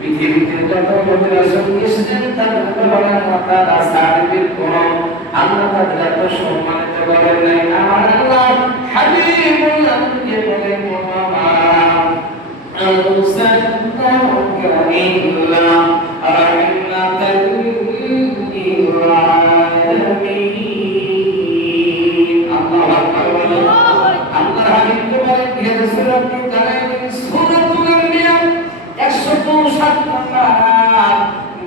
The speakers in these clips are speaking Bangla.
পৃথিবীতে যত রাসূল এসেছেন তাদের তারা সাহাবীদের কোন আল্লাহ তাদের এত সম্মানিত করেন নাই। আমার আল্লাহ হাবিবুল্লাহকে বলেন মামা আরসালনাকা ইল্লা রাহমাতাল লিল আলামিন। আল্লাহু আকবার। আল্লাহ হাবিবকে বলেন হে রাসূল আপনি জানেন সূরাতুল আম্বিয়া 107 নম্বর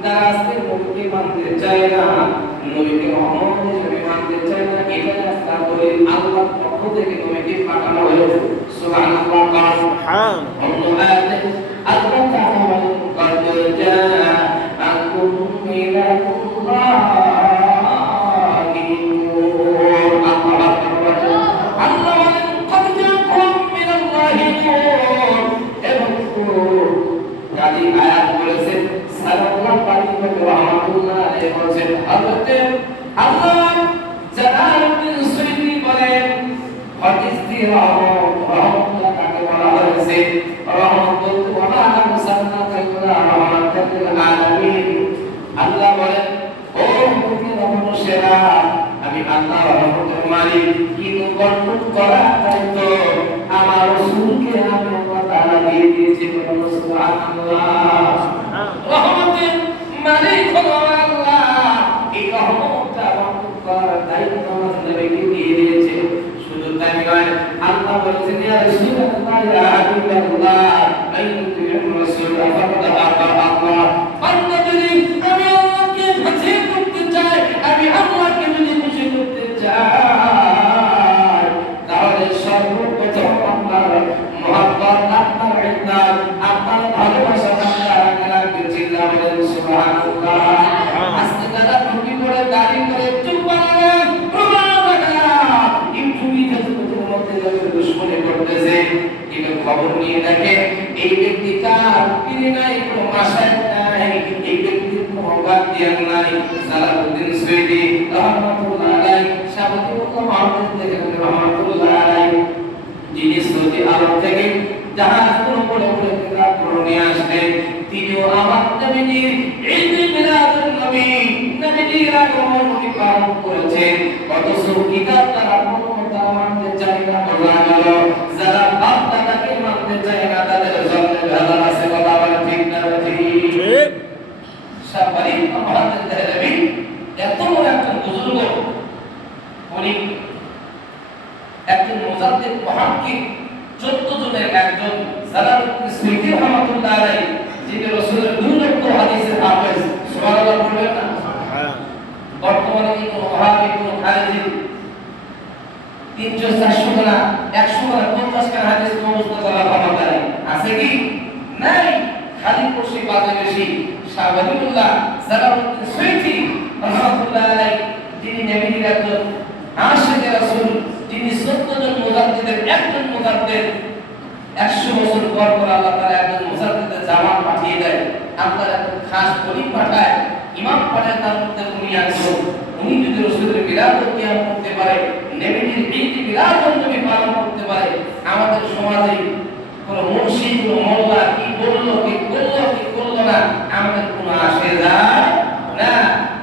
দারাজের মুক্তি মানতে চায় না, নবীকে রহমত হিসেবে মানতে চায় না, এটা রাস্তা করে আল্লাহর পক্ষ থেকে নবীকে পাঠানো হয়েছে। সুবহানাল্লাহ। অন্য আয়াতে আল্লাহ তাআলা বলেন قد جاءكم من الله نور। আল্লাহ বলেন قد جاءكم من الله نور। এবং কাজী আয়াত বলেছেন সাল্লাল্লাহু আলাইহি রাহমাতুল্লাহ আলাইহি বলেন হযরত আল্লাহ জালালউদ্দিন সুয়ুতি বলেন হাদিস দিয়ে রহমতুল্লাহ কাকে বলা হয়েছে, রহমতুল্লাহ ওয়া মা মুসান্নাকা ইল্লা রাহমাতাল লিল আলামিন। আল্লাহ বলেন ও মুমিন মানুষেরা আমি আল্লাহ রহমতের মালিক, কিন্তু কন্ট্রোল করার দায়িত্ব আমার রাসূলকে আমি আল্লাহ তাআলা দিয়ে দিয়েছি। সুবহানাল্লাহ। রহমতের মালিক হলো আল্লাহ, এই রহমতটা রহমত করার দায়িত্ব নবীকে দিয়ে দিয়েছে। শুধু তাই নয়, আল্লাহ বলেছেন ইয়া রাসূলুল্লাহ ইয়া হাবিবাল্লাহ আইয়ুর রাসূল ফাকাদ আতা আল্লাহ। যদি আমি আল্লাহকে খুশি করতে চাই, আমি আল্লাহকে যদি খুশি করতে চাই, তাহলে সর্বপ্রথম আপনার মহব্বত, আপনার ইবাদত, আপনার ভালোবাসা আপনার রাখতে চিন্তা করেন। সুবহানাল্লাহ। আজকে যারা টুপি পরে দাড়ি করে চুপ করে দুশ্মনী করতেছে, এবার খবর নিয়ে দেখে এই ব্যক্তি কার পীরে নাই, কোনো মাসায় নাই, এই ব্যক্তির কোনো গার্ডিয়ান নাই। জালালউদ্দিন সুয়ুতি রাহমাতুল্লাহ আলাইহি সাহাবাতুল্লাহ মুহাম্মদ রাহমাতুল্লাহ আলাইহি যিনি সৌদি আরব থেকে জাহাজ করে কিতাব নিয়ে আসলেন, তিনিও আমার নবীর ইলমে মিলাদুন নবী নবীর আগমন উনি পালন করেছেন। অথচ কিতাব তারা মানতে চায় না, যারা বাপ দাদাকে মানতে চায় না তাদের জন্মে ভেজাল আছে। কথা বলে ঠিক না ঠিক? সাবারি আমাদের দেহলবি এত বড় একজন বুজুর্গ, উনি একজন মুজাদ্দিদ মুহাক্কিক 14 জনের একজন জালালউদ্দিন সুয়ুতি রাহমাতুল্লাহ আলাইহি, যিনি রাসূলের 2 লক্ষ হাদিসের হাফেজ। সুবহানাল্লাহ বলবেন না? বর্তমানে কি কোনো ওয়াহাবি, কোনো খারিজি 300-400 খানা 100 খানা 50 খানা হাদিস মুখস্থ করার ক্ষমতা নেই, আছে কি? নাই। খালি পড়ছি বাজে বেশি। শাহবাদুল্লাহ জালালউদ্দিন সুয়ুতি রাহমাতুল্লাহ আলাইহি, যিনি নবীর একজন আশিকে রাসূল, যিনি 14 জন মুজাদ্দিদের একজন মুজাদ্দিদ, 100 বছর পর পর আল্লাহ তাআলা একজন মুজাদ্দিদের জামান পাঠিয়ে দেয়। আল্লাহ একজন খাস বলি পাঠায়, ইমাম পাঠায়, তার মধ্যে উনি একজন। উনি যদি রাসূলের মিলাদুল কিয়াম করতে পারে, নবীর ঈদ মিলাদুন নবী পালন করতে পারে, আমাদের সমাজে কোনো মুর্শিদ, কোনো মোল্লা কি বললো, কি করলো, কি করলো না, আমাদের কোনো আসে যায় না।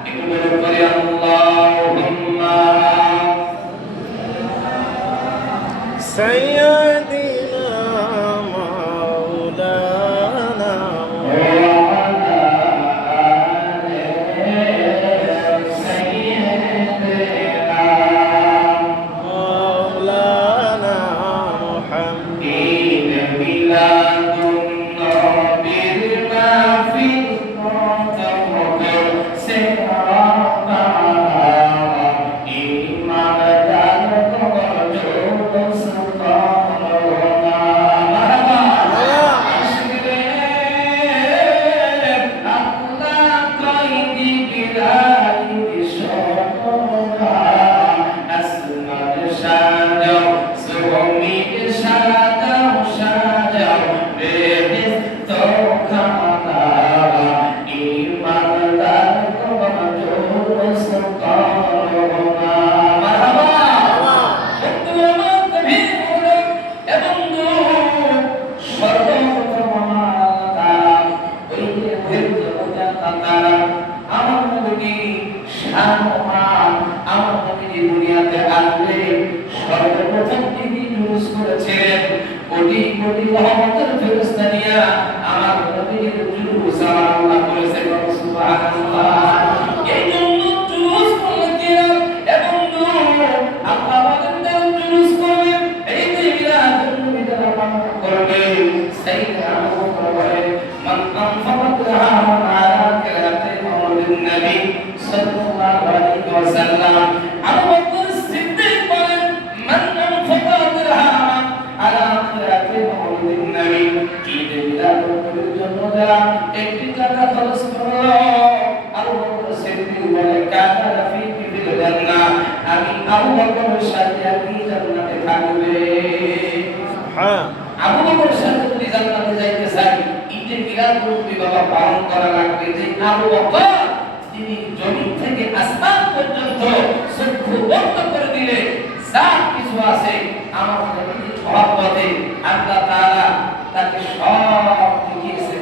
একটু বলে করে আল্লাহুম্মা সাইয়্যিদিনা মাওলানা শাহমান আমার নবী দুনিয়াতে আসলে সর্বপ্রথম তিনি ইউজ করেছিলেন কোটি কোটি রহমতের ফেরেশতা নিয়ে আমার নবীর জুলুস আল্লাহ করেছেন সুবহানাল্লাহ। এই জন্য জুলুস করতে এবং আল্লাহ বলেন জুলুস করবেন এই যে মিলাদুন নবী দ্বারা পালন করবেন সাইয়্যিদনা আবু বকর বলেন মান আনফাকা আলা কিরাতে মাওলিদ নবী সাল্লাল্লাহু আলাইহি ওয়াসাল্লাম। আবু বকর সিদ্দিক বলেন মান আনফাকা আলা কিরাতে মাওলিদ নবী ঈদে মিলাদুন নবীর জন্য দেয়া একটি টাকা খরচ করলো। আবু বকর সিদ্দিক বলে কানা রাফিকি ফিল জান্নাহ, আমি আবু বকরের সাথে একই জান্নাতে থাকবে। হ্যাঁ, আবু বকরের সাথে যদি জান্নাতে যাইতে চাই ঈদে মিলাদুন নবী বাবা পালন করা লাগবে। যে আবু বকর তিনি জমিন থেকে আসমান পর্যন্ত চক্ষু বন্ধ করে দিলে যা কিছু আছে আমার নবীর মহব্বতে আল্লাহ তাআলা তাকে সব দেখিয়েছে।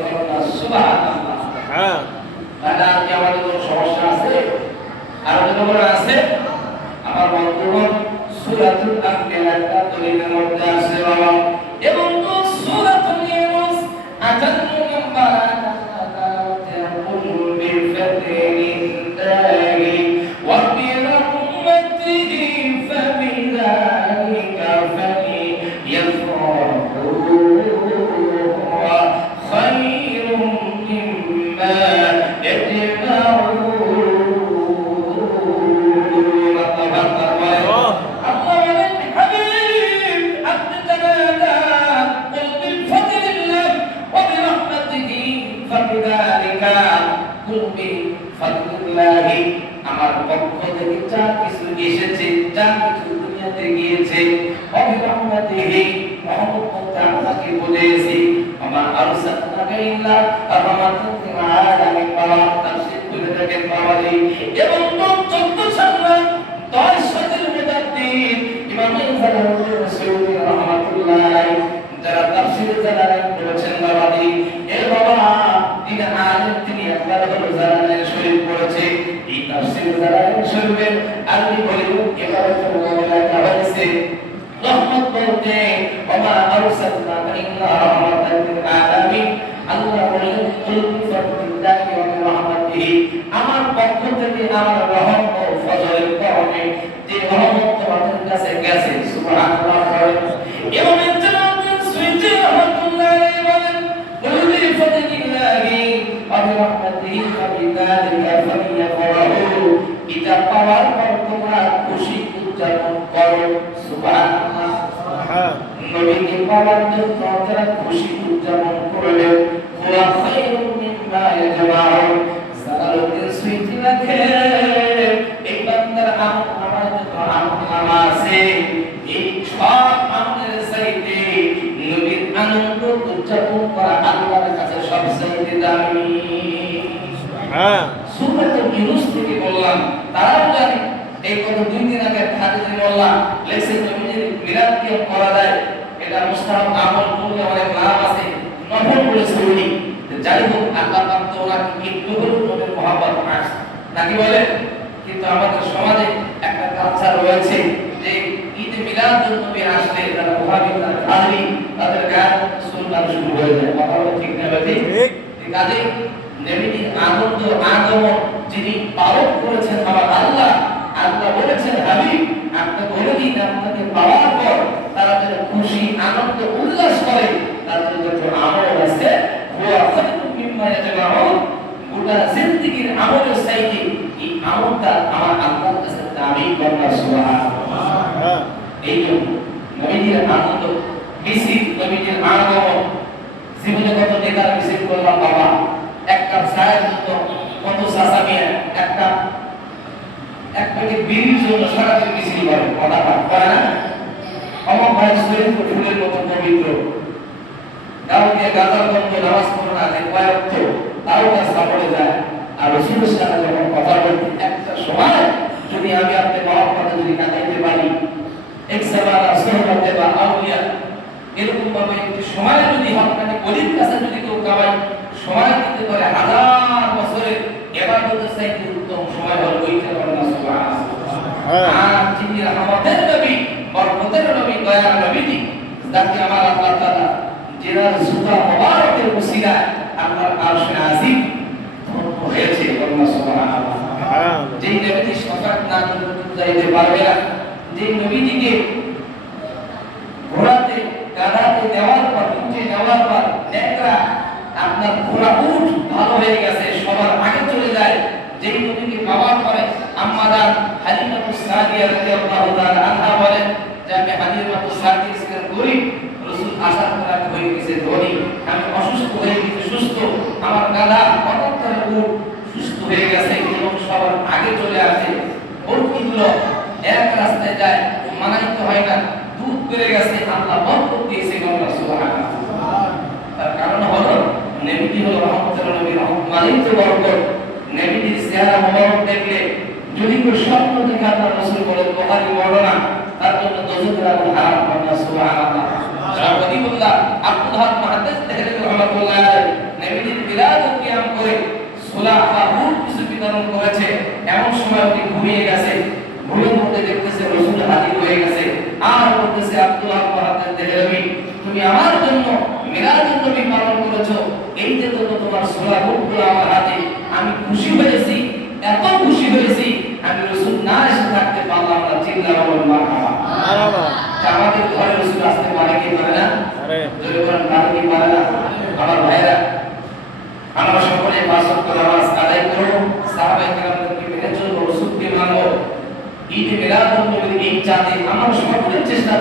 সুবহানাল্লাহ। হ্যাঁ, তাহলে আর কি আমাদের কোনো সমস্যা আছে? আর কোনো আছে? আমার বন্ধুগণ সূরাতুল আনবিয়া দলিলের মধ্যে আছে বাবা, এবং সূরাতুল ইউনূস 58 নম্বর আয়াতে কুল বিফাদিলিল্লাহি ওয়া বিরহমাতিহি ফাবিযালিকা ফালিয়াফরাহু ওয়া খায়রুম মিম্মা ইয়াজমাউন। আমার পক্ষ থেকে যা কিছু এসেছে, যা কিছু দুনিয়াতে গিয়েছে, অবিরহমাতিহি মহব্বত আমাকে বুঝিয়েছি। আমার আরসালনাকা ইল্লা রাহমাতাল লিল আলামিন। বাবা তাফসীর করে দেখেন বাবাজি, এবং 14 সালের 10 শতের মুজাদ্দিদ ইমাম জালালউদ্দিন সুয়ুতী রাহমাতুল্লাহ আলাইহি যারা তাফসীরে জালালাইন করেছেন বাবাজি, এর বাবা তিনি আলেম, তিনি একবার হলো জালালাইন শরীফ পড়েছে। এই তাফসীরে জালালাইন শরীফের আরবি ভলিউম 11 লেখা হয়েছে রহমত বলতে ওমা আরসালনাকা ইল্লা রাহমাতাল লিল আলামিন। আল্লাহ বলেন কুল বিফাদলিল্লাহি ওয়া বিরহমাতিহি, আমার পক্ষ থেকে আমার রহমত ও ফজলের কারণে যে রহমত তোমাদের কাছে গেছে। সুবহানাল্লাহ। এবং জালালউদ্দিন সুয়ুতী রাহমাতুল্লাহ আলাইহি বলেন কুল বিফাদলিল্লাহি ওয়া বিরহমাতিহি ফাবিযালিকা ফালিয়াফরাহু, এটা পাওয়ার পর তোমরা খুশি উদযাপন করো। সুবহানাল্লাহ। হ্যাঁ, নবীকে পাওয়ার জন্য তারা খুশি উদযাপন করলেন। ওয়া খায়রুম মিম্মা ইয়াজমাউন। জালালউদ্দিন সুয়ুতী লেখেন এই বান্দার আমল নামায় যত আমল আছে, এই সব আমলের চাইতে নবীর আনন্দ উদযাপন করা আল্লাহর কাছে সবচেয়ে দামি। হ্যাঁ, সূরাতুল ইউনূস থেকে বললাম, তারাও জানে এই কত 2 দিন আগে খাদিজা বললাম লেখছে নবীর মিলাদ কি করা যায়, এটা মুস্তাহাব আমল করলে অনেক লাভ আছে, নফল বলেছে উনি। যাই হোক আল্লাহ পাক তো ওনাকে একটু হলেও নবীর মহব্বত আছে নাকি বলেন। কিন্তু আমাদের সমাজে একটা কালচার রয়েছে যে ঈদে মিলাদুন নবী আসলে যারা ওহাবি তারা কাজী তাদের গান সুন্নাত শুরু হয়ে যায়। কথা বলে ঠিক না বেঠিক? ঠিক। কাজেই নবীর আনন্দ আগমন যিনি পালন করেছেন আমার আল্লাহ, আল্লাহ বলেছেন হাবিব আপনি বলে দিন আপনাকে পাওয়ার পর তারা যেন খুশি আনন্দ উল্লাস করে, তাদের যত আমল আছে ওয়া খায়রুম মিম্মা ইয়াজমাউন, গোটা জিন্দেগীর আমলের চাইতে এই আমলটা আমার আল্লাহর কাছে দামি। কন্যা সুবহানাল্লাহ। হ্যাঁ, এই জন্য নবীর আনন্দ বেশি, নবীর আগমন জীবনে কত নেতার মিছিল করলাম বাবা, একটা চায়ের জন্য কত চাচা মিয়া একটা এক প্যাকেট বিড়ির জন্য সারাদিন মিছিল করে, কথা করে না? আমার ভাই শরীর ফুলের মতো পবিত্র, কাউকে গাজার গন্ধ নামাজ পড়ে না, যে কয়েকটা তাও কাজ পড়ে যায়। আর রসুলের সাথে যখন কথা বলতে একটা সময় যদি আমি আপনি মহব্বতে যদি কাটাইতে পারি, এক সাবারা সোহবতে বা আউলিয়া এরকম ভাবে একটি সময় যদি হকানি গরিব কাছে যদি কেউ কামাই সময় দিতে পারে, 1000 বছরের ইবাদতের চাইতে উত্তম সময় হলো ওইটা বলা সুবহানাল্লাহ। হ্যাঁ। আর যিনি রহমতের নবী, বরকতের নবী, দয়ার নবীজি, যাকে আমার আল্লাহ তাআলা জিনার সুতা মুবারকের উসিলায় আল্লাহর আরশে আজিম ধন্য হয়েছে বলা সুবহানাল্লাহ। হ্যাঁ। যেই নবীজি শফাত না করে যাইতে পারবে না, যেই নবীজিকে ঘোড়াতে গাধাতে দেওয়ার পর উঠে নেওয়ার পর নেকড়া আপনার ঘোড়া উঠ ভালো হয়ে গেছে সবার আগে চলে যায়, যেই নবীকে পাওয়ার পরে আম্মাদান হালিমাতুস সাদিয়া রাদিয়াল্লাহু তাআলা আনহা বলেন যে আমি হালিমাতুস সাদিয়া ছিলেন গরীব, রাসূল আসার পর আমি হয়ে গেছে ধনী, আমি অসুস্থ হয়ে গেছি সুস্থ, আমার গাধা অনন্তর উঠ সুস্থ হয়ে গেছে এবং সবার আগে চলে আসে। ওটগুলো এক রাস্তায় যায়, মানাইতে হয় না, দুধ বেড়ে গেছে, আল্লাহ বরকত দিয়েছে আল্লাহ সুবহানাল্লাহ। তার কারণ হলো নবীজি হলো রহমতের নবী, রহমত মানেই তো বরকত। নবীজির চেহারা মোবারক দেখলে যদি কেউ স্বপ্ন দেখে আল্লাহ রাসূল বলেন বুখারী বর্ণনা, তার জন্য দোজখের আগুন হারাম আল্লাহ সুবহানাল্লাহ। রাহিমাহুল্লাহ আব্দুল হক মুহাদ্দিস দেহলভী রাহমাতুল্লাহ আলাইহি নবীজির মিলাদ কিয়াম করে সুলাহ বা রূহ কিছু বিতরণ করেছে, এমন সময় উনি ঘুমিয়ে গেছে, ঘুমের মধ্যে দেখতেছে রাসূল হাজির হয়ে গেছে, আর বলতেছে আব্দুল হক মুহাদ্দিস দেহলভী তুমি আমার জন্য মিলাদুন নবী পালন করেছো, এই যে তোমার সুলাহ রূহগুলো আমার হাতে, আমি খুশি হয়েছি, এত খুশি হয়েছি আমি রাসূল না এসে থাকতে পারলাম না। চিল্লাহ বলেন মারহাবা। মারহাবা। আমাদের ঘরে রাসূল আসতে পারে কি পারে না? আরে জোরে বলেন পারে কি পারে না? আমার ভাইরা, আমরা সকলে পাঁচ ওয়াক্ত নামাজ আদায় করব, সাহাবায়ে কেরামদেরকে মেনে চলব, রাসূলকে মানব। ঈদে মিলাদুন নবীর এই চাঁদে আমরা সকলে চেষ্টা